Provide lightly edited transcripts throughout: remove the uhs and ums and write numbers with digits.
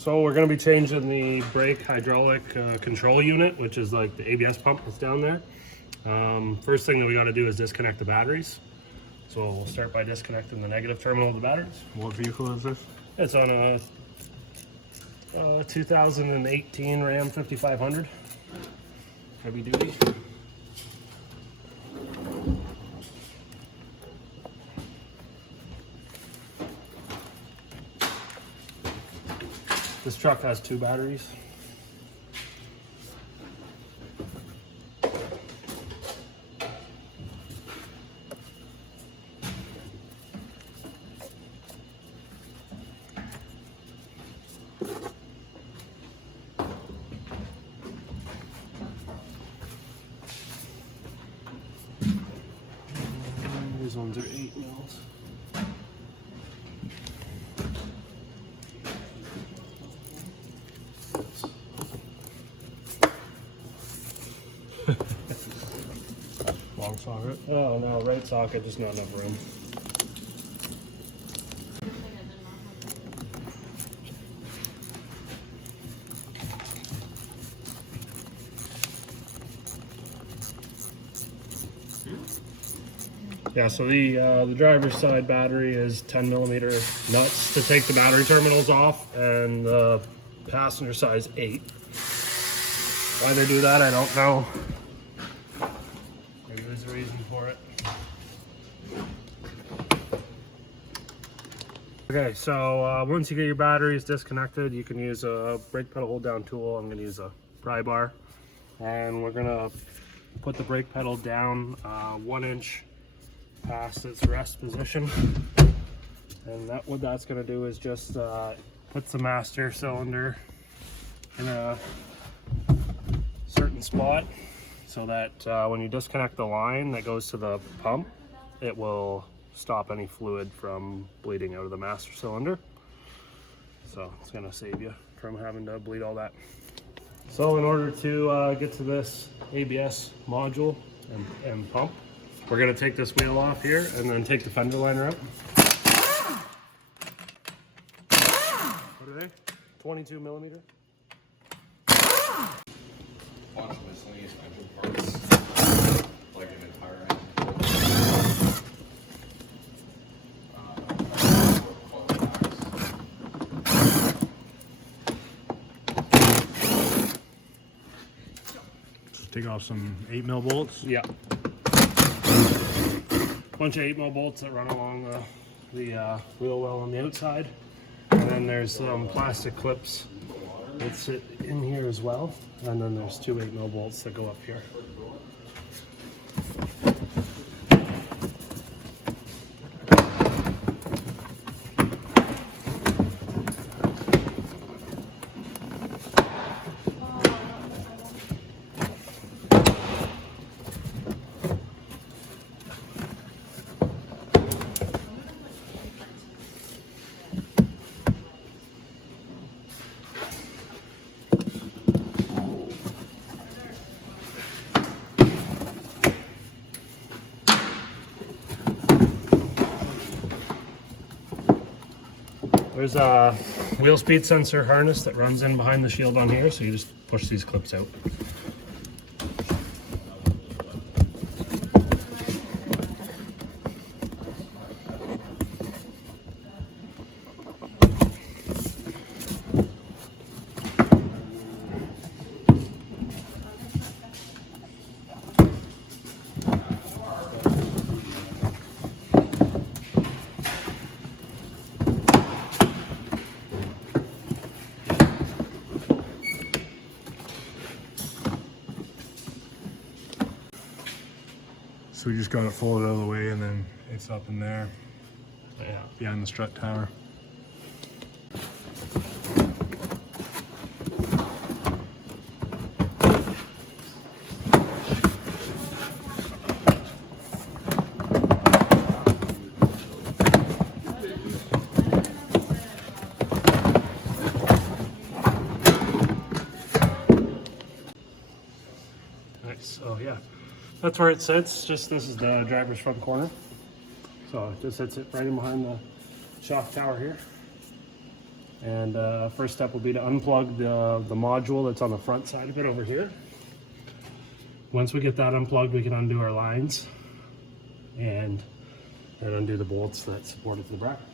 So we're going to be changing the brake hydraulic control unit, which is like the ABS pump that's down there. First thing that we got to do is disconnect the batteries. So we'll start by disconnecting the negative terminal of the batteries. What vehicle is this? It's on a 2018 Ram 5500, heavy duty. This truck has 2 batteries. These ones are 8 mils. Long socket. Oh no, right socket, just not enough room. Yeah, so the driver's side battery is 10 millimeter nuts to take the battery terminals off, and the passenger side is 8. Why they do that, I don't know. Maybe there's a reason for it. Okay, so once you get your batteries disconnected, you can use a brake pedal hold down tool. I'm going to use a pry bar, and we're going to put the brake pedal down 1 inch past its rest position. And what that's going to do is just puts the master cylinder in a certain spot, so that when you disconnect the line that goes to the pump, it will stop any fluid from bleeding out of the master cylinder. So it's going to save you from having to bleed all that. So in order to get to this ABS module and pump, we're going to take this wheel off here and then take the fender liner out. What are they? 22 millimeter. Bunch of miscellaneous engine parts, like an entire Just take off some 8 mil bolts. Yeah. Bunch of 8 mil bolts that run along the wheel well on the outside. And then there's some plastic clips that sit in here as well. And then there's 2 8 mil bolts that go up here. There's a wheel speed sensor harness that runs in behind the shield on here, so you just push these clips out. So we just got it folded out of the way, and then it's up in there, yeah, behind the strut tower. Nice. So yeah, that's where it sits. Just this is the driver's front corner. So it just sits it right in behind the shock tower here. And first step will be to unplug the module that's on the front side of it over here. Once we get that unplugged, we can undo our lines and undo the bolts that support it to the bracket.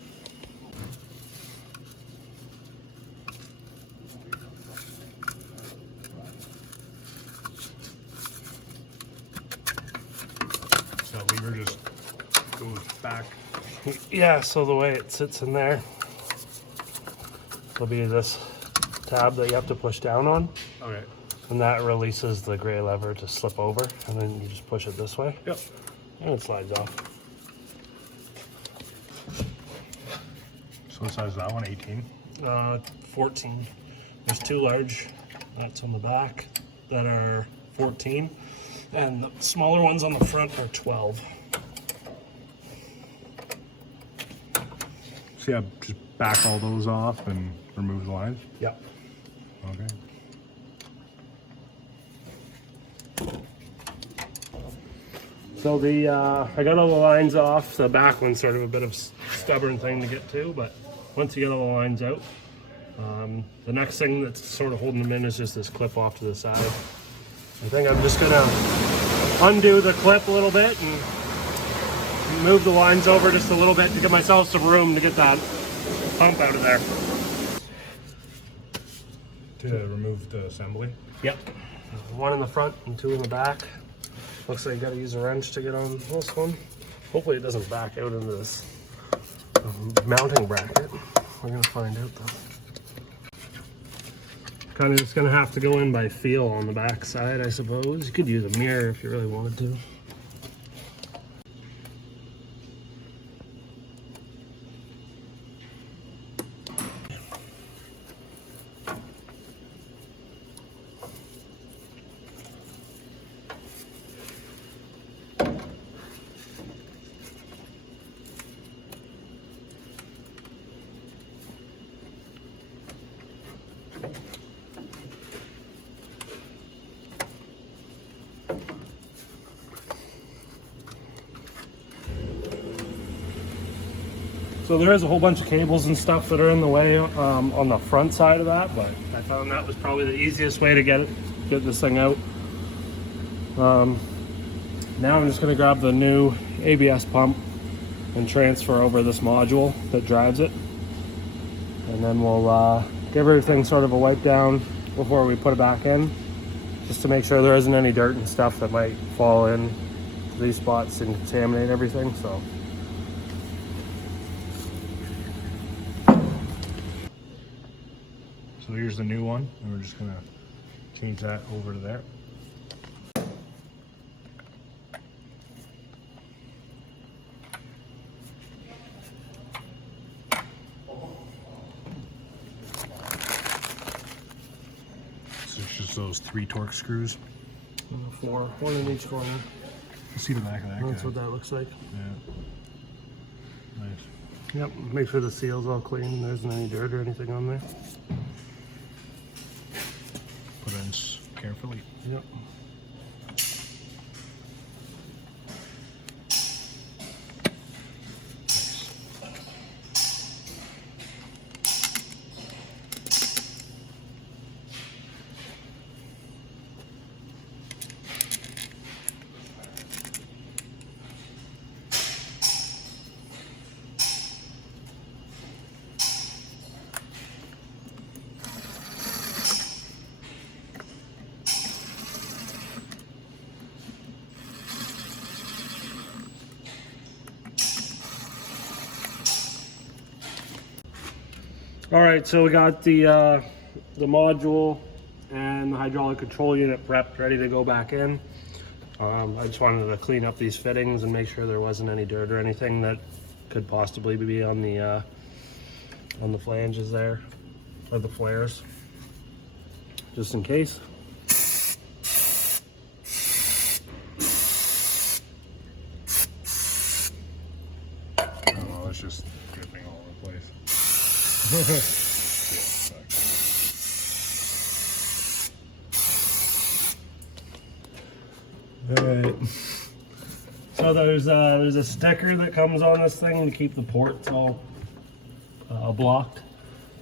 So lever just goes back. Yeah, so the way it sits in there, there'll be this tab that you have to push down on, Okay. and that releases the gray lever to slip over, and then you just push it this way. Yep. And it slides off. So what size is that one? 18? 14. There's two large nuts on the back that are 14, and the smaller ones on the front are 12. So yeah, just back all those off and remove the lines? Yep. Okay. So the I got all the lines off. The back one's sort of a bit of stubborn thing to get to, but once you get all the lines out, the next thing that's sort of holding them in is just this clip off to the side. I think I'm just gonna undo the clip a little bit and move the lines over just a little bit to give myself some room to get that pump out of there. To remove the assembly? Yep. One in the front and two in the back. Looks like you gotta use a wrench to get on this one. Hopefully it doesn't back out into this mounting bracket. We're gonna find out though. Kind of just gonna have to go in by feel on the back side, I suppose. You could use a mirror if you really wanted to. So there is a whole bunch of cables and stuff that are in the way on the front side of that, but I found that was probably the easiest way to get this thing out. Now I'm just going to grab the new ABS pump and transfer over this module that drives it, and then we'll give everything sort of a wipe down before we put it back in, just to make sure there isn't any dirt and stuff that might fall in these spots and contaminate everything. So here's the new one, and we're just gonna change that over to there. So it's just those 3 torque screws. 4, one in each corner. You see the back of that That's guy. what that looks like. Yeah. Nice. Yep, make sure the seal's all clean. There isn't any dirt or anything on there. Put it in carefully. Yep. All right, so we got the module and the hydraulic control unit prepped, ready to go back in. I just wanted to clean up these fittings and make sure there wasn't any dirt or anything that could possibly be on the flanges there, or the flares, just in case. Oh, it's just dripping all over the place. Alright. So there's a sticker that comes on this thing to keep the ports all blocked.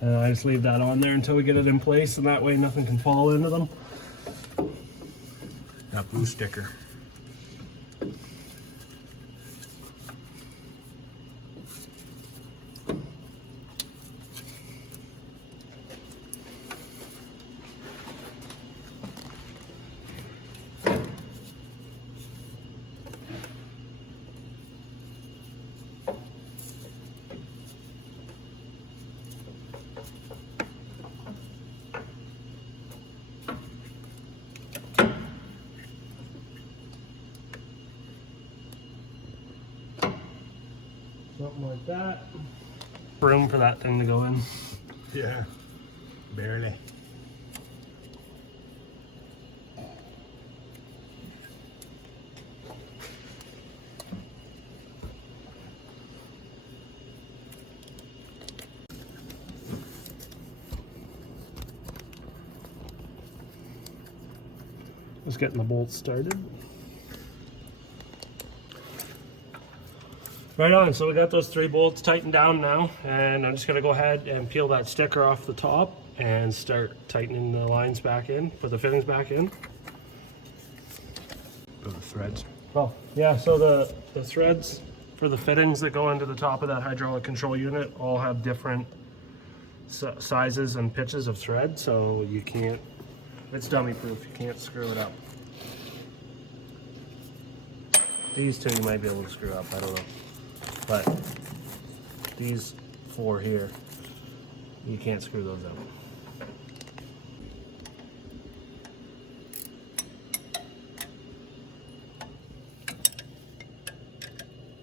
And I just leave that on there until we get it in place, and that way nothing can fall into them. That blue sticker. Something like that. Room for that thing to go in. Yeah, barely. Just getting the bolts started. Right on, so we got those 3 bolts tightened down now, and I'm just gonna go ahead and peel that sticker off the top and start tightening the lines back in, put the fittings back in. The threads. Well, yeah, so the threads for the fittings that go into the top of that hydraulic control unit all have different sizes and pitches of thread, so you can't, it's dummy proof, you can't screw it up. These 2 you might be able to screw up, I don't know. But these 4 here, you can't screw those up.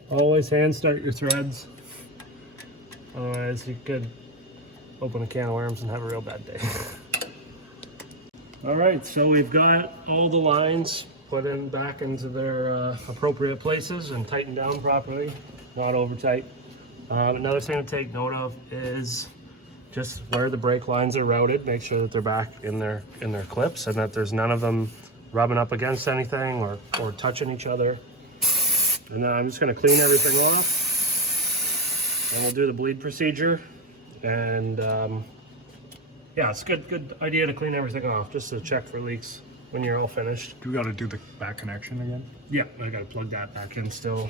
Always hand start your threads. Otherwise you could open a can of worms and have a real bad day. All right, so we've got all the lines put in back into their appropriate places and tightened down properly. Not over tight. Another thing to take note of is just where the brake lines are routed. Make sure that they're back in their clips and that there's none of them rubbing up against anything or touching each other. And then I'm just going to clean everything off, and we'll do the bleed procedure. And yeah, it's a good idea to clean everything off just to check for leaks when you're all finished. Do we got to do the back connection again? Yeah, I got to plug that back in still.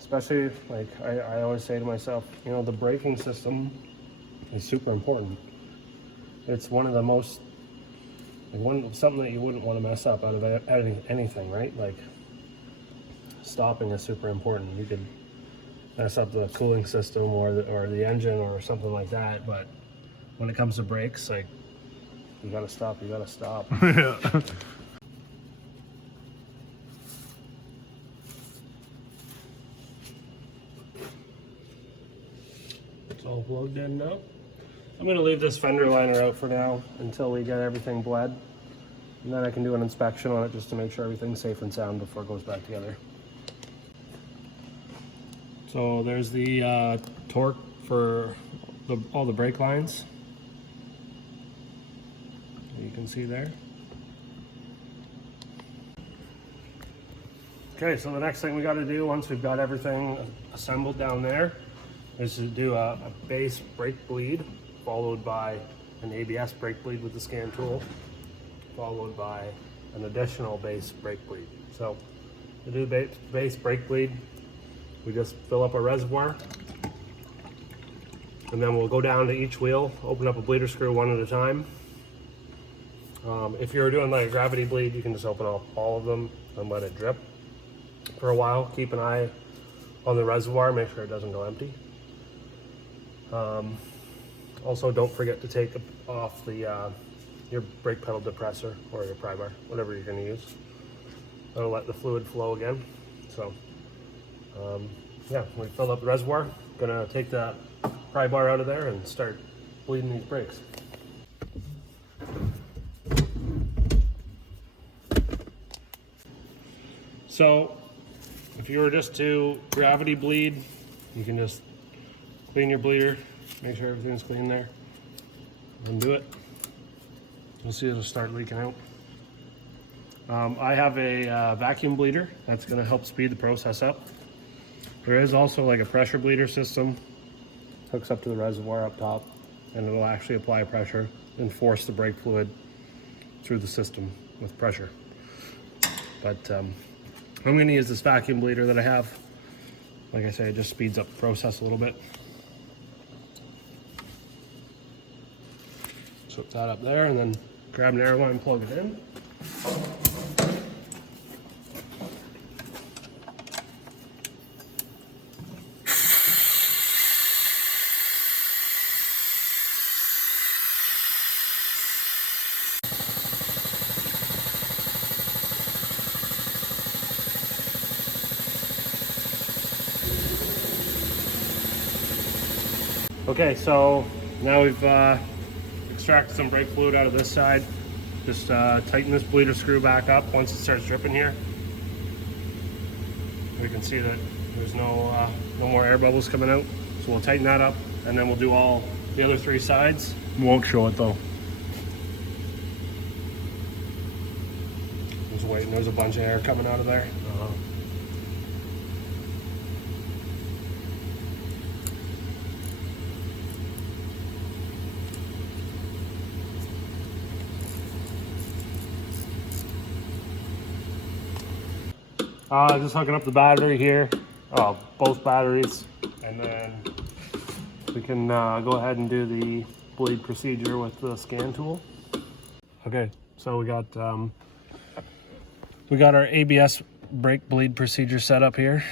Especially, like I always say to myself, you know, the braking system is super important. It's one of the most, like something that you wouldn't want to mess up out of anything, right? Like stopping is super important. You could mess up the cooling system or the engine or something like that, but when it comes to brakes, like you gotta stop. Yeah. It's all plugged in now. I'm gonna leave this fender liner out for now until we get everything bled. And then I can do an inspection on it just to make sure everything's safe and sound before it goes back together. So there's the torque for all the brake lines. You can see there. Okay, so the next thing we got to do once we've got everything assembled down there is to do a base brake bleed, followed by an ABS brake bleed with the scan tool, followed by an additional base brake bleed. So to do base brake bleed, we just fill up a reservoir, and then we'll go down to each wheel, open up a bleeder screw one at a time. If you're doing like a gravity bleed, you can just open up all of them and let it drip for a while. Keep an eye on the reservoir, make sure it doesn't go empty. Also, don't forget to take off your brake pedal depressor or your pry bar, whatever you're going to use. That'll let the fluid flow again. So yeah, we fill up the reservoir. Gonna take that pry bar out of there and start bleeding these brakes. So if you were just to gravity bleed, you can just clean your bleeder, make sure everything's clean there, undo it. You'll see it'll start leaking out. I have a vacuum bleeder that's going to help speed the process up. There is also like a pressure bleeder system hooks up to the reservoir up top, and it'll actually apply pressure and force the brake fluid through the system with pressure. But I'm going to use this vacuum bleeder that I have. Like I say, it just speeds up the process a little bit. So put that up there, and then grab an air line, plug it in. Okay, so now we've extracted some brake fluid out of this side. Just tighten this bleeder screw back up once it starts dripping here. We can see that there's no more air bubbles coming out. So we'll tighten that up, and then we'll do all the other 3 sides. Won't show it though. Just waiting, there's a bunch of air coming out of there. Just hooking up the battery here, both batteries, and then we can go ahead and do the bleed procedure with the scan tool. Okay, so we got our ABS brake bleed procedure set up here.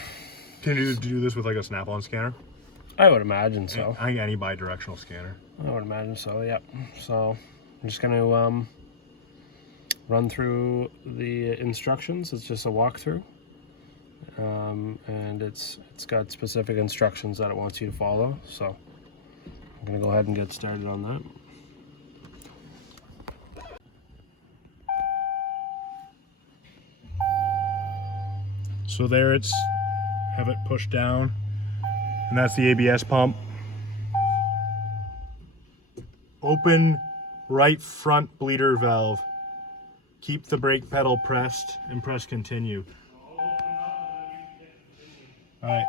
Can you do this with like a snap-on scanner? I would imagine so. I think any bi-directional scanner. I would imagine so, yep. So I'm just gonna run through the instructions. It's just a walkthrough. And it's got specific instructions that it wants you to follow. So I'm gonna go ahead and get started on that. So there it's, have it pushed down, and that's the ABS pump. Open right front bleeder valve. Keep the brake pedal pressed and press continue. All right.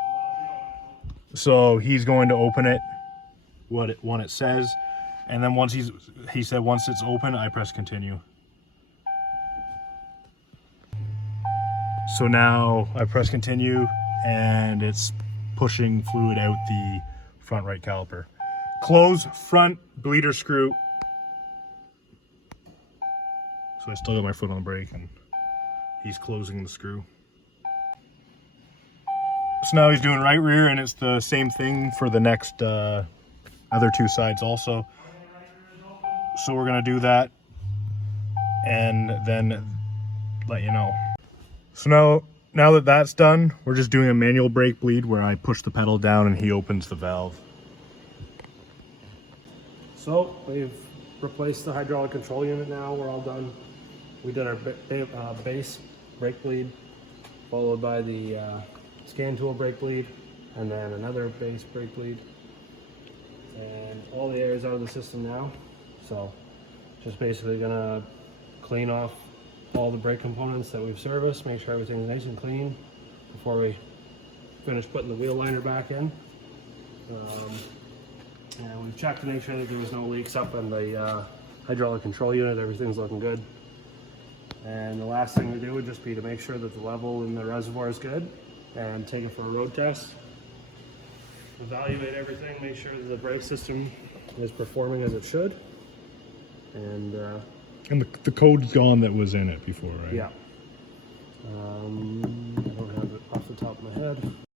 So he's going to open it when it says, and then once he said once it's open, I press continue. So now I press continue, and it's pushing fluid out the front right caliper. Close front bleeder screw. So I still got my foot on the brake, and he's closing the screw. So now he's doing right rear, and it's the same thing for the next other 2 sides also. So we're gonna do that and then let you know. So now that that's done, we're just doing a manual brake bleed where I push the pedal down and he opens the valve. So we've replaced the hydraulic control unit now. We're all done. We did our base brake bleed, followed by the scan tool brake bleed, and then another base brake bleed. And all the air is out of the system now. So just basically gonna clean off all the brake components that we've serviced, make sure everything's nice and clean before we finish putting the wheel liner back in. And we've checked to make sure that there was no leaks up in the hydraulic control unit. Everything's looking good. And the last thing to do would just be to make sure that the level in the reservoir is good, and take it for a road test. Evaluate everything, make sure that the brake system is performing as it should. And the code's gone that was in it before, right? yeah.